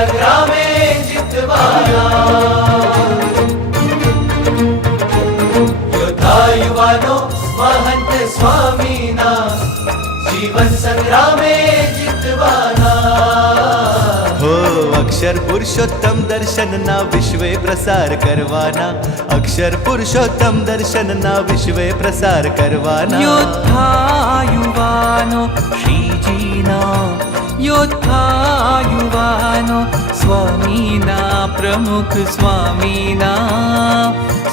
संग्रामे जितवाना योद्धा युवानो महंत स्वामीना जीवन संग्रामे जितवाना हो अक्षर पुरुषोत्तम दर्शन ना विश्वे प्रसार करवाना अक्षर पुरुषोत्तम दर्शन ना विश्वे प्रसार करवाना योद्धा युवानो श्रीजीना योद्धा युवानो स्वामीना प्रमुख स्वामीना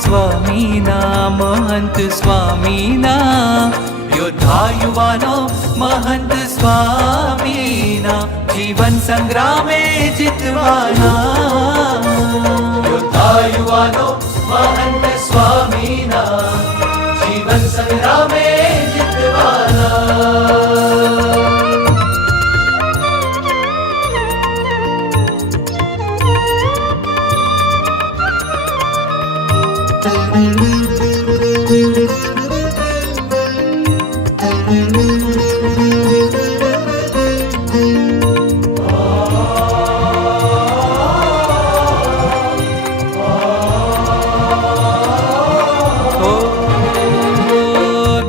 स्वामीना महंत स्वामीना योद्धा युवानो महंत स्वामीना जीवन संग्रामे जितवाना योद्धा युवानो महंत स्वामीना जीवन संग्रामे जितवाना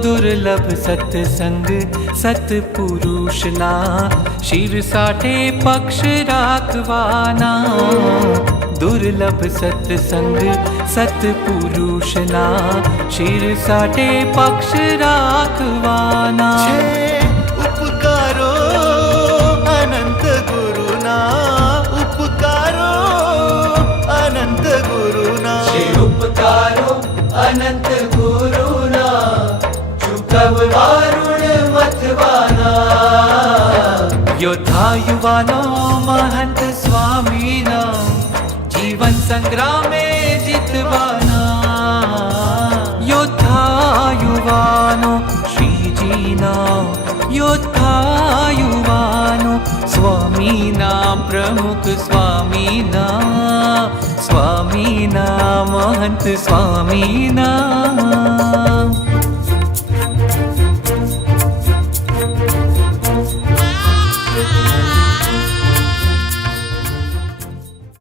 दुर्लभ सत्संग सत्पुरुषना शिर साठे पक्ष राखवाना दुर्लभ सत्संग सत्पुरुषना शिर साठे पक्ष राखवाना उपकारो अनंत गुरुना उपकारो अनंत गुरुना श्री उपकारो अनंत गुरुना चुकववा ऋण मतवाना योद्धा युवानो महंत स्वामीना जीवन संग्रामे जितवाना योद्धा युवानो श्रीजीना योद्धा युवानो स्वामीना प्रमुख स्वामीना स्वामीना महंत स्वामीना